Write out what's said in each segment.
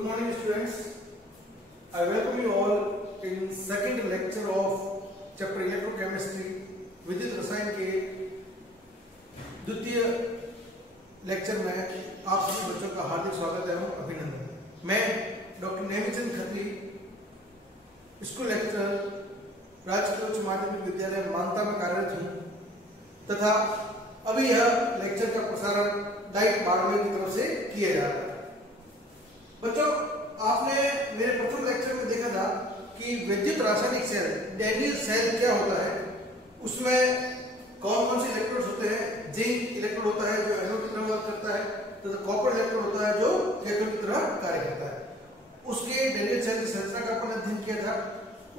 Good morning students. I welcome you all in second lecture of chapter electrochemistry विद्युत रसायन के द्वितीय lecture में आप सभी बच्चों का हार्दिक स्वागत एवं अभिनंदन। मैं doctor Nemichand Khatri, school lecturer, राजकीय उच्च माध्यमिक विद्यालय मानता में कार्यरत हूँ तथा अभी यह लेक्चर का प्रसारण डाइट बारहवीं की तरफ से किया जा रहा है। बच्चों, आपने मेरे प्रथम लेक्चर में देखा था कि विद्युत रासायनिक सेल डेनियल सेल क्या होता है, उसमें कौन कौन से इलेक्ट्रोड्स होते हैं। जिंक इलेक्ट्रोड होता है जो एनोड की तरह वर्क करता है तथा कॉपर इलेक्ट्रोड होता है जो कैथोड की तरह कार्य करता है। उसके डेनियल सेल की संरचना का अपन अध्ययन किया था।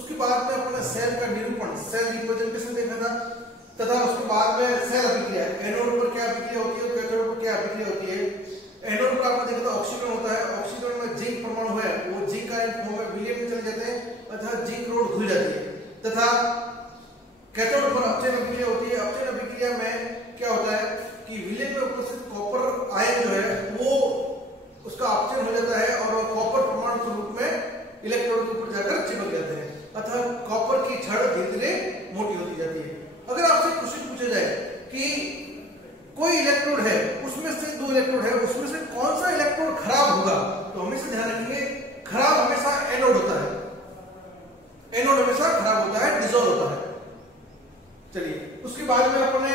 उसके बाद में अपने सेल का निरूपण, सेल रिप्रेजेंटेशन देखा था तथा उसके बाद में सेल अभिक्रिया, एनोड पर क्या अभिक्रिया होती है, कैथोड पर क्या अभिक्रिया होती है। एनोड पर आपने देखा था ऑक्सीकरण होता है, ऑक्सीकरण में जिंक परमाणु है वो जिंक आयन फॉर्म में विलयन में चले जाते हैं अर्थात जिंक रोड खुल जाती है तथा कैथोड पर अपचयन अभिक्रिया होती है। अपचयन अभिक्रिया में क्या होता है कि विलयन में उपस्थित कॉपर आयन जो है वो उसका अपचयन हो जाता है और कॉपर परमाणु के रूप में इलेक्ट्रोड के ऊपर जाकर चिपक जाते हैं अर्थात कॉपर की छड़ धीरे धीरे मोटी होती जाती है। अगर आपसे क्वेश्चन पूछा जाए कि कोई इलेक्ट्रोड है, उसमें से दो इलेक्ट्रोड है, उसमें से कौन सा इलेक्ट्रोड खराब होगा, तो हमेशा ध्यान रखेंगे खराब हमेशा एनोड होता है। एनोड हमेशा खराब होता है, डिसॉल्व होता है। चलिए, उसके बाद में अपने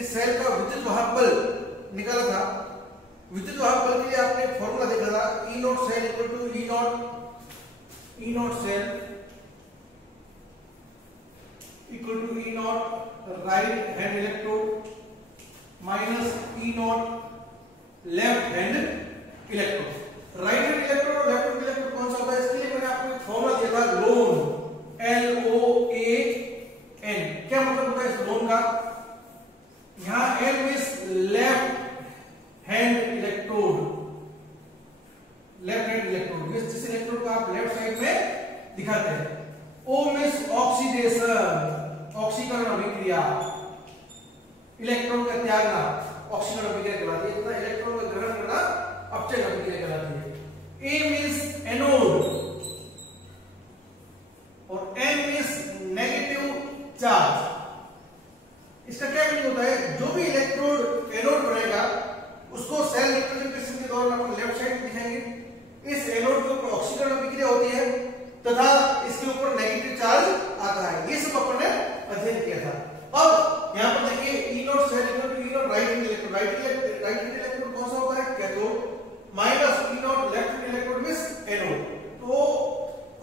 इस सेल का विद्युत वाहक बल निकाला था। विद्युत वाहक बल के लिए आपने फॉर्मूला देखा था, E naught cell equal to E naught cell equal to E naught right hand electrode minus E naught left hand electrode. Right hand electrode और लेफ्ट हैंड इलेक्ट्रोड कौन सा होता है, इसके लिए मैंने आपको एक फॉर्मूला दिया था, लोन, LOAN। क्या मतलब होता है इस लोन का, यहां L means left hand electrode, left hand electrode जिस इलेक्ट्रोड को आप लेफ्ट साइड में दिखाते हैं। O मींस ऑक्सीडेशन, ऑक्सीकरण अभिक्रिया, इलेक्ट्रॉन का त्यागना ऑक्सीकरण अभिक्रिया कहलाती है तथा इलेक्ट्रॉन का ग्रहण करना अपचयन अभिक्रिया कहलाती है। A मींस एनोड और N मींस नेगेटिव चार्ज। इसका क्या मीनिंग होता है, जो भी इलेक्ट्रोड एनोड बनेगा उसको सेल रिप्रेजेंटेशन के दौरान अपन लेफ्ट साइड में दिखाएंगे। इस एनोड के ऊपर ऑक्सीकरण अभिक्रिया होती है तथा इसके ऊपर नेगेटिव चार्ज आता है। ये सब अपन ने अध्ययन किया था। अब यहां पर देखिए E naught cell equal to E naught right hand electrode. Right hand electrode कौन सा होता है, cathode, minus E naught left hand electrode means anode. तो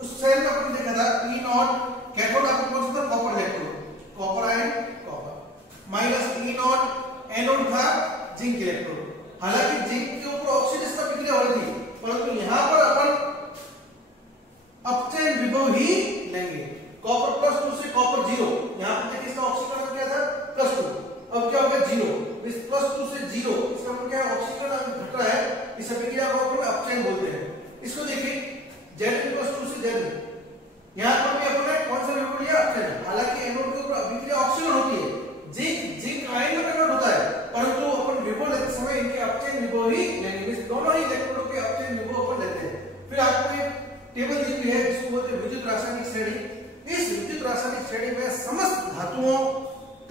उस सेल में अपन देखा था ई नॉट कैथोड आपको कौन सा था, copper electrode, copper ion copper, minus E not anode था जिंक इलेक्ट्रोड। हालांकि जिंक के ऊपर ऑक्सीडेशन अभिक्रिया हो रही थी परंतु यहां पर अपन अपचयन विभव ही लेंगे। कॉपर प्लस 2 से कॉपर 0, यहां पर देखिए इसका ऑक्सीकरण क्या था +2, अब क्या हो गया 0, इस +2 से 0 इसका मतलब क्या है, ऑक्सीकरण घट रहा है, इस अभिक्रिया को अपन अपचयन बोलते हैं। इसको देखिए Zn + 2 से Zn, यहां पर भी अपन ने कौन सा विभव लिया, अपचयन। हालांकि एनोड के ऊपर अभिक्रिया ऑक्सीकरण होती है, जिंक आयन में कन्वर्ट होता है परंतु अपन विभव लेते समय इनके अपचयन विभव ही लेंगे। इस दोनों ही इलेक्ट्रोडों के अपचयन विभव अपन लेते हैं। फिर आपको एक टेबल दी हुई है जिसको बोलते हैं विद्युत रासायनिक श्रेणी। इस विद्युत रासायनिक श्रेणी में समस्त धातुओं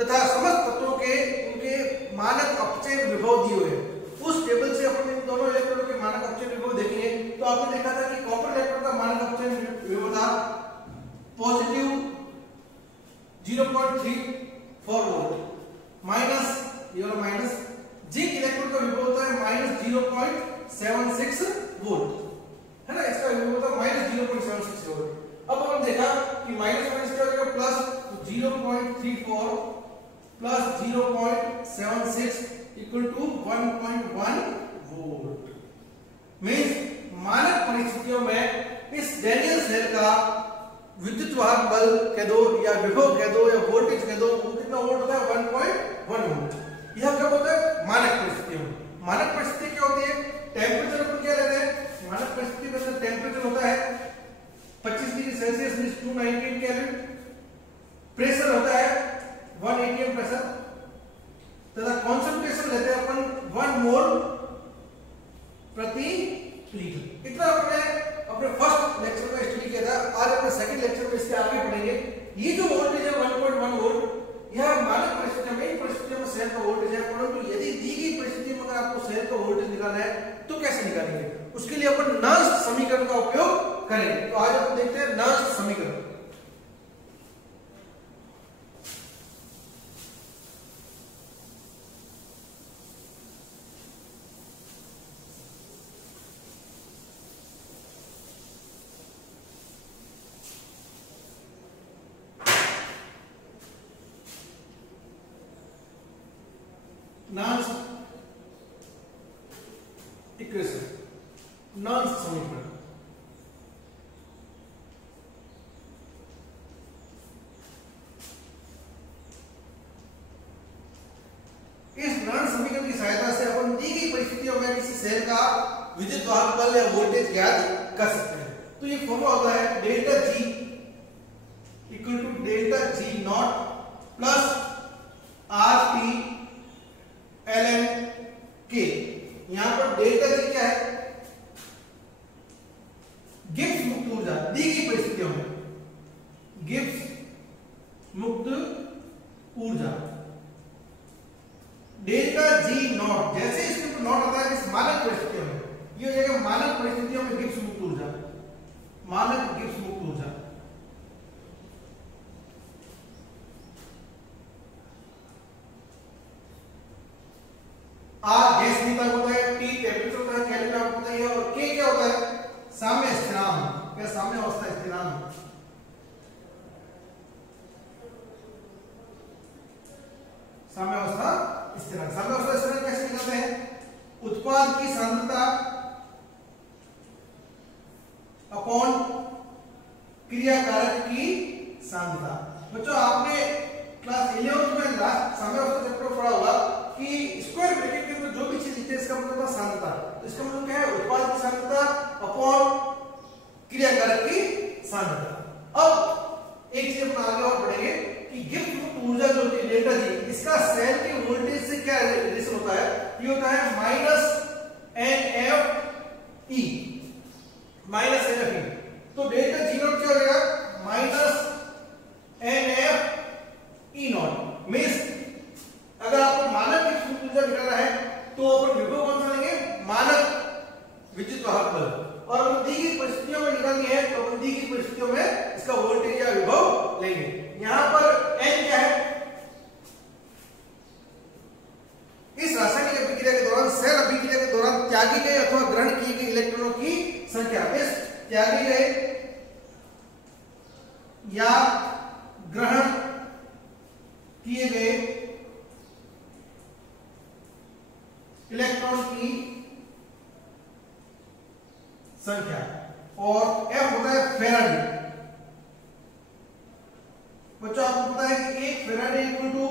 तथा समस्त तत्वों के उनके मानक अपचयन विभव दिए हुए हैं। उस टेबल से अपन इन दोनों इलेक्ट्रोडों के मानक अपचयन विभव देखेंगे तो आपने देखा था कि कॉपर इलेक्ट्रोड का मानक अपचयन विभव था पॉजिटिव 0.34 वोल्ट माइनस, ये वाला माइनस। जिंक इलेक्ट्रोड का विभव होता है माइनस 0.76 वोल्ट, है ना, इसका विभव होता है माइनस 0.76 वोल्ट। अब हमने देखा कि माइनस माइनस क्या हो जाएगा प्लस, तो 0.34 plus 0.76 equal to 1.1 volt. Means मानक परिस्थितियों में इस डेनियल सेल का विद्युत वाहक बल कह दो या विभव कह दो या वोल्टेज कह दो, वो कितना वोल्ट होता है, 1.1 वोल्ट। यह कब होता है, मानक परिस्थितियों में। मानक परिस्थिति क्या होती है, टेम्परेचर अपन क्या लेते हैं, मानक परिस्थिति में से टेम्परेचर होता है 25 degree Celsius means 298 kelvin, pressure होता है 1 atm प्रेशर तथा कॉन्सेंट्रेशन लेते हैं अपन 1 मोल प्रति फिजिकल। इतना हमने अपने फर्स्ट लेक्चर में स्टडी किया था। आज अपने सेकंड लेक्चर में इसके आगे पढ़ेंगे। ये जो वोल्टेज है 1.1 वोल्ट, यह मानक परिस्थितियों में, इन परिस्थितियों में सेल का वोल्टेज है, परंतु यदि दी गई परिस्थिति में अगर आपको सेल का वोल्टेज निकालना है तो कैसे निकालेंगे, उसके लिए अपन नर्स समीकरण का उपयोग करेंगे। तो आज अपन देखते हैं नर्स समीकरण। नॉन इक्वेशन, नॉन समीकरण। इस नॉन समीकरण की सहायता से अपन दी गई परिस्थितियों में किसी सेल का विद्युत वाहक बल या वोल्टेज ज्ञात कर सकते हैं। तो ये फॉर्मूला होता है delta G equal to delta G not plus R T ln k। यहां पर डेल्टा जी क्या है, गिब्स मुक्त ऊर्जा दी गई परिस्थितियों में, गिब्स मुक्त ऊर्जा डेल्टा जी नॉट, जैसे इसके ऊपर नॉट आता है इस मानक परिस्थितियों में, ये हो जाएगा मानक परिस्थितियों में गिब्स मुक्त ऊर्जा, मानक गिब्स मुक्त ऊर्जा। आर गैस की ताप होता है, टी टेम्परेचर होता है, केल्विन आपको पता ही है, और के क्या होता है, साम्य स्थिरांक, क्या साम्य अवस्था स्थिरांक। साम्य अवस्था स्थिरांक, साम्य अवस्था स्थिरांक कैसे निकालते हैं, उत्पाद की सांद्रता अपॉन क्रियाकारक की सांद्रता। बच्चों आपने क्लास 11th में लास्ट साम्य अवस्था चैप्टर पढ़ा होगा कि स्क्वायर ब्रैकेट के अंदर जो भी चीज लिखते हैं इसका मतलब है सांद्रता। तो इसका मतलब क्या है, उत्पाद की सांद्रता अपॉन क्रियाकारक की सांद्रता। अब एक चीज अपन आगे और पढ़ेंगे कि गिब्स मुक्त ऊर्जा जो होती है डेल्टा जी, इसका सेल के वोल्टेज से क्या रिलेशन होता है, ये होता है -NFE, -NFE। तो डेल्टा जी नॉट क्या हो जाएगा, -NFE नॉट। मींस अगर आपको मानक गिब्स मुक्त ऊर्जा निकालना है तो अपन विभव कौन सा लेंगे, मानक विद्युत वाहक बल। और अगर दी गई परिस्थितियों में निकालनी है तो अपन दी गई परिस्थितियों में इसका वोल्टेज या विभव लेंगे। यहां पर n क्या है, इस रासायनिक अभिक्रिया के दौरान, सेल अभिक्रिया के दौरान त्यागी गए अथवा ग्रहण किए गए इलेक्ट्रॉनों की संख्या। इस त्यागी गए या ग्रहण किए गए इलेक्ट्रॉन की संख्या, और F होता है फेराडे। बच्चों आपको पता है कि एक फेराडे इक्वल टू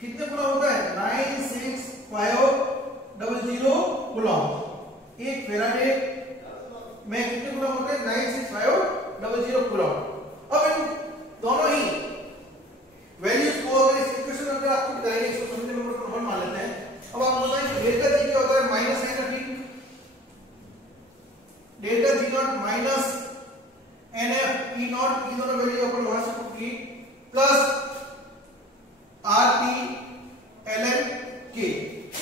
कितने कूलम होता है, 96500 कूलम। एक फेराडे में कितने कूलम होते हैं, 96500 कूलम। अब इन दोनों ही वैल्यूज को अगर इस इक्वेशन में अगर आपको बताएंगे, इसको समझने में प्रॉब्लम मान लेते हैं। अब आप बताएं कि डेल्टा जी क्या होता है, -NFE, delta G not minus NFE not, ये दोनों वैल्यू अपन वहां से पुट की, प्लस RT ln k।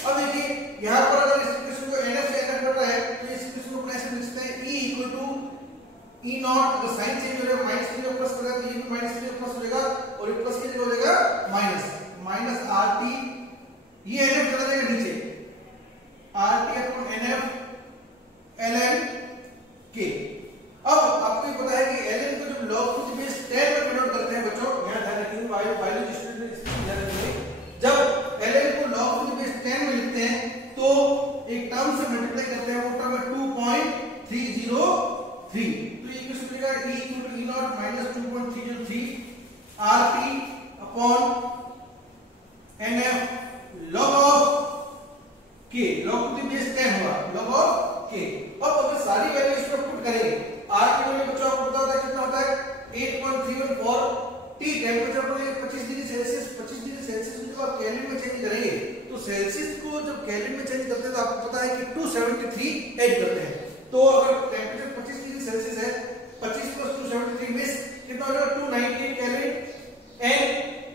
अब देखिए यहां पर अगर इस इक्वेशन को NF से NF करना है तो इस इक्वेशन को अपन ऐसे लिख सकते हैं, E equal to E not, अगर साइन चेंज हो जाएगा माइनस की जगह प्लस हो जाएगा, तो ये भी माइनस की जगह प्लस हो जाएगा, और ये प्लस की जगह हो जाएगा माइनस RT, ये NF चला जाएगा नीचे, RT upon NF ln k। अब आपको पता है कि ln को जब log टू द बेस 10 में कन्वर्ट करते हैं, बच्चों यहां ध्यान रखिए, बायोलॉजी स्टूडेंट इसको ध्यान रखिए, जब ln को log टू द बेस 10 में लिखते हैं तो एक टर्म से मल्टीप्लाई करते हैं, वो टर्म है 2.303। तो ये किस मिलेगा, E equal to E not minus 2.303 RT upon NF log of k, log to the base 10 हुआ, log ऑफ k। अब अगर सारी वैल्यू इसमें पुट करेंगे, r की वैल्यू बच्चों आपको पता होता है कितना होता है, 8.314, t टेंपरेचर पर 25 डिग्री सेल्सियस, 25 डिग्री सेल्सियस को आप केल्विन में चेंज करेंगे तो सेल्सियस को जब केल्विन में चेंज करते हैं तो आपको पता है कि 273 ऐड करते हैं, तो तो अगर टेम्परेचर 25 डिग्री सेल्सियस है, 25 + 273 मीन्स कितना हो जाएगा 298 केल्विन। एंड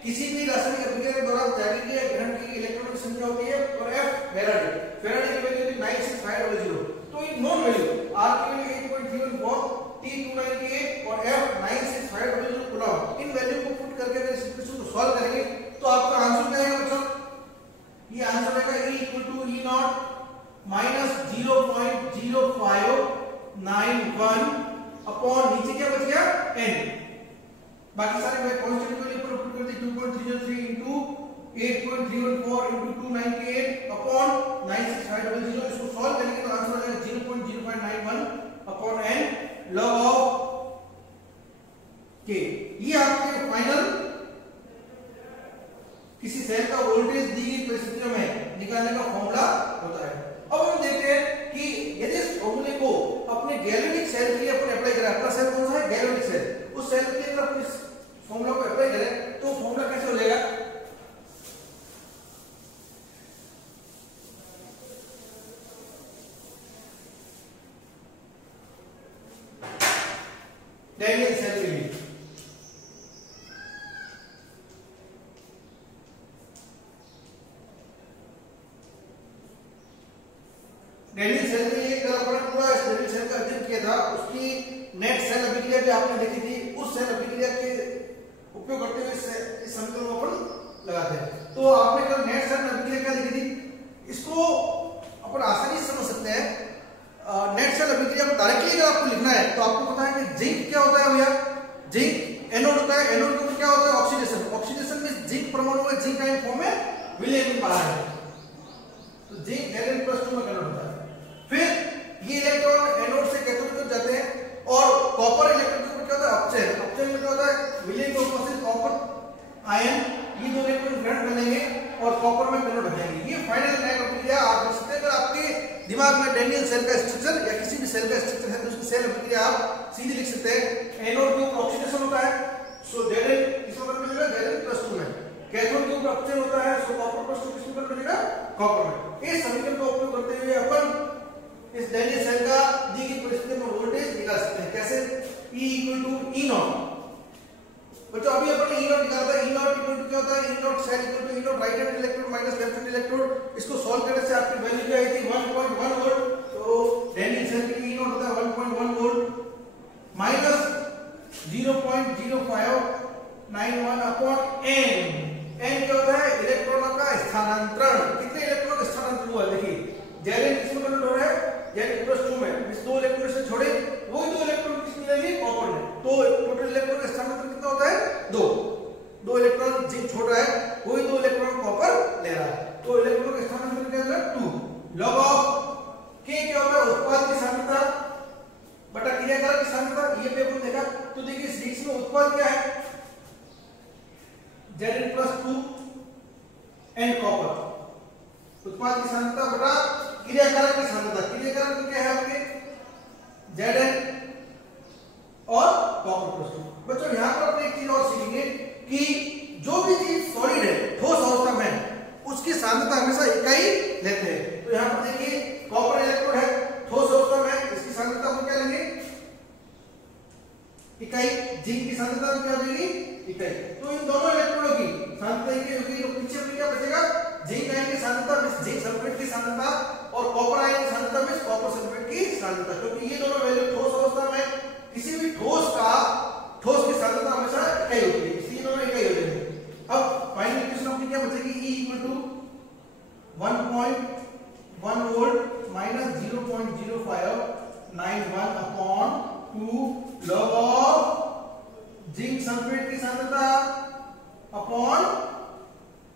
किसी भी रासायनिक अभिक्रिया के दौरान त्यागी गए ग्रहण की इलेक्ट्रॉनों की संख्या होती है और F फैराडे की वैल्यू 96500। तो इन नोन वैल्यू R की वैल्यू 8.314, T 298 और F 96500 कूलम, इन वैल्यू को पुट करके अगर इस इक्वेशन को सॉल्व करेंगे तो आपका आंसर क्या आएगा बच्चों? ये आंसर आएगा E = E0 -0.0591 अपॉन नीचे क्या बच गया n। बाकी सारे मैं कांस्टेंट वैल्यू पर पुट कर दी 2.303 into 8.314 into 298 अपॉन 96500। इसको सॉल्व करेंगे तो आंसर आ जाएगा 0.0591 upon n log of k। ये आपके फाइनल किसी सेल का वोल्टेज दी गई परिस्थितियों में निकालने का फॉर्मूला होता है। अब हम देखते हैं कि यदि इस फॉर्मूले को अपने गैल्वेनिक सेल के लिए अपन अप्लाई करें, अपना सेल कौन सा है? Galvanic cell. उस सेल के लिए अगर अपन इस फॉर्मूला को अप्लाई करें तो फॉर्मूला कैसे हो जाएगा? डैनियल सेल के लिए डैनियल सेल के लिए अगर अपन पूरा इस डैनियल सेल का अध्ययन किया था, उसकी नेट सेल अभिक्रिया भी आपने देखी थी। उस सेल अभिक्रिया के उपयोग करते हुए इस समीकरण को अपन लगाते हैं। तो आपने कल नेट सेल अभिक्रिया क्या देखी थी, इसको अपन आसानी से समझ सकते हैं। नेट सेल अभिक्रिया को डायरेक्टली अगर आपको लिखना है तो आपको पता है कि जिंक क्या होता है भैया? जिंक एनोड होता है। एनोड के ऊपर क्या होता है? ऑक्सीडेशन। ऑक्सीडेशन में जिंक परमाणु में जिंक आयन फॉर्म में विलय में बाहर है, तो जिंक Zn+2 में कन्वर्ट होता है। फिर ये इलेक्ट्रॉन एनोड से कैथोड की ओर जाते हैं और कॉपर इलेक्ट्रॉन के ऊपर क्या होता है? अपचयन। अपचयन में क्या होता है? विलय के ऊपर से कॉपर आयन ये दो इलेक्ट्रॉन ग्रहण कर लेंगे और कॉपर में कन्वर्ट हो जाएंगे। ये फाइनल नेट अभिक्रिया आप देख सकते हैं। अगर आपके दिमाग में डैनियल सेल का स्ट्रक्चर या किसी भी सेल का स्ट्रक्चर है तो उसकी सेल अभिक्रिया आप सीधे लिख सकते हैं। एनोड के ऊपर ऑक्सीडेशन होता है, सो Zn किसमें कन्वर्ट हो जाएगा? Zn+2 में। कैथोड के ऊपर अपचयन होता है, सो कॉपर+2 किसमें कन्वर्ट हो जाएगा? कॉपर में। इस समीकरण का उपयोग करते हुए अपन इस डैनियल सेल का दी गई परिस्थिति में वोल्टेज निकाल सकते हैं। कैसे? E = E0। बच्चों अभी अपन ने E0 निकाला था। E0 क्या होता है? E0 cell E0 right hand electrode minus left hand electrode. इसको सॉल्व करने से आपकी वैल्यू क्या आई थी? 1.1 वोल्ट। तो डैनियल सेल के लिए E0 होता है 1.1 volt minus 0.0591 upon n। n क्या होता है? इलेक्ट्रॉनों का स्थानांतरण। कितने इलेक्ट्रॉन का स्थानांतरण हुआ? देखिए Zn किसमें कन्वर्ट हो रहा है? Zn+2 में। इस दो इलेक्ट्रॉन से छोड़े वही दो इलेक्ट्रॉन किसमें मिलेंगे? कॉपर में। तो टोटल इलेक्ट्रॉन का स्थानांतरण कितना होता है? 2। दो इलेक्ट्रॉन जिंक छोड़ रहा है, वही दो इलेक्ट्रॉन कॉपर ले रहा है, तो इलेक्ट्रॉन का स्थानांतरण क्या होगा? 2 log of k क्या होता है? उत्पाद की सांद्रता बटा क्रियाकारक की सांद्रता। ये भी अपन देखा। तो देखिए इस डिस्क में उत्पाद क्या है? Zn+2 and copper. उत्पाद की सांद्रता बटा क्रियाकारक की सांद्रता। क्रियाकारक में क्या है आपके? Zn और कॉपर+2। बच्चों यहां पर अपने एक चीज और सीखेंगे कि जो भी चीज सॉलिड है, ठोस अवस्था में, उसकी सांद्रता हमेशा इकाई लेते हैं। तो यहां पर देखिए कॉपर इलेक्ट्रोड है, ठोस अवस्था में, इसकी सांद्रता को क्या लेंगे? इकाई। जिंक की सांद्रता क्या हो जाएगी? इकाई। तो इन दोनों इलेक्ट्रोडों की सांद्रता इकाई होगी। तो पीछे में क्या बचेगा? जिंक आयन की सांद्रता में जिंक सल्फेट की सांद्रता और कॉपर आयन की सांद्रता में कॉपर सल्फेट की सांद्रता। क्योंकि ये दोनों वैल्यू ठोस अवस्था में किसी भी ठोस की सांद्रता हमेशा इकाई होती है, इसलिए दोनों इकाई हो जाएंगे। अब फाइनल इक्वेशन अपनी क्या बचेगी? E = 1.1 volt minus 0.0591 upon 2 log of zinc sulphate की सांद्रता अपॉन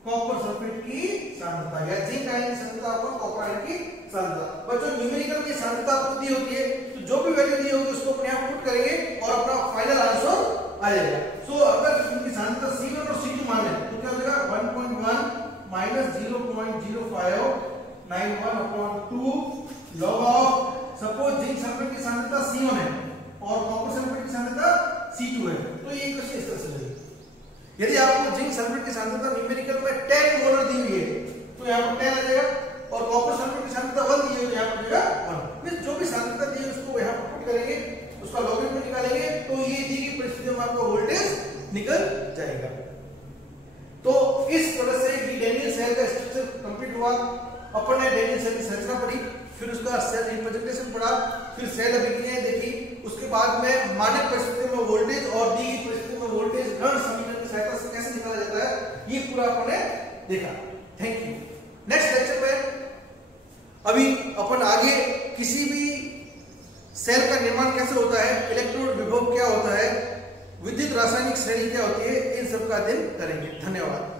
कॉपर सल्फेट की सांद्रता या जिंक आयन की सांद्रता अपॉन कॉपर आयन की सांद्रता। बच्चों न्यूमेरिकल की सांद्रता आपको दी होती है, तो जो भी वैल्यू दी होगी उसको अपने आप पुट करेंगे और अपना फाइनल आंसर आ जाएगा। सो अगर इनकी सांद्रता C1 और C2 मान लें तो क्या हो जाएगा? 1.1 minus 0.0591 upon 2 log of suppose zinc sulphate की सांद्रता C1 है और कॉपर सल्फेट की सांद्रता C2 है, तो ये इक्वेशन इस तरह से बनेगी। यदि आपको जिंक सल्फेट की सांद्रता न्यूमेरिकल में 10 मोलर दी हुई है तो यहाँ पर 10 आ जाएगा और कॉपर सल्फेट की सांद्रता 1 दी हुई है तो यहाँ पर आ जाएगा 1। जो भी सांद्रता दी है करेंगे, उसका लॉगरिथम निकालेंगे तो ये दी गई परिस्थिति में आपका वोल्टेज निकल जाएगा। तो इस तरह से ये डैनियल सेल का स्ट्रक्चर कंप्लीट हुआ। अपन ने डैनियल सेल की संरचना पढ़ी, फिर उसका सेल रिप्रेजेंटेशन पढ़ा, फिर सेल अभिक्रियाएं देखी, उसके बाद में मानक परिस्थिति में वोल्टेज और दी गई परिस्थिति में वोल्टेज गण समीकरण की सहायता से कैसे निकाला जाता है, ये पूरा अपन ने देखा। Thank you. नेक्स्ट लेक्चर में अभी अपन आगे किसी भी सेल का निर्माण कैसे होता है, इलेक्ट्रोड विभव क्या होता है, विद्युत रासायनिक श्रेणी क्या होती है, इन सब का अध्ययन करेंगे। धन्यवाद।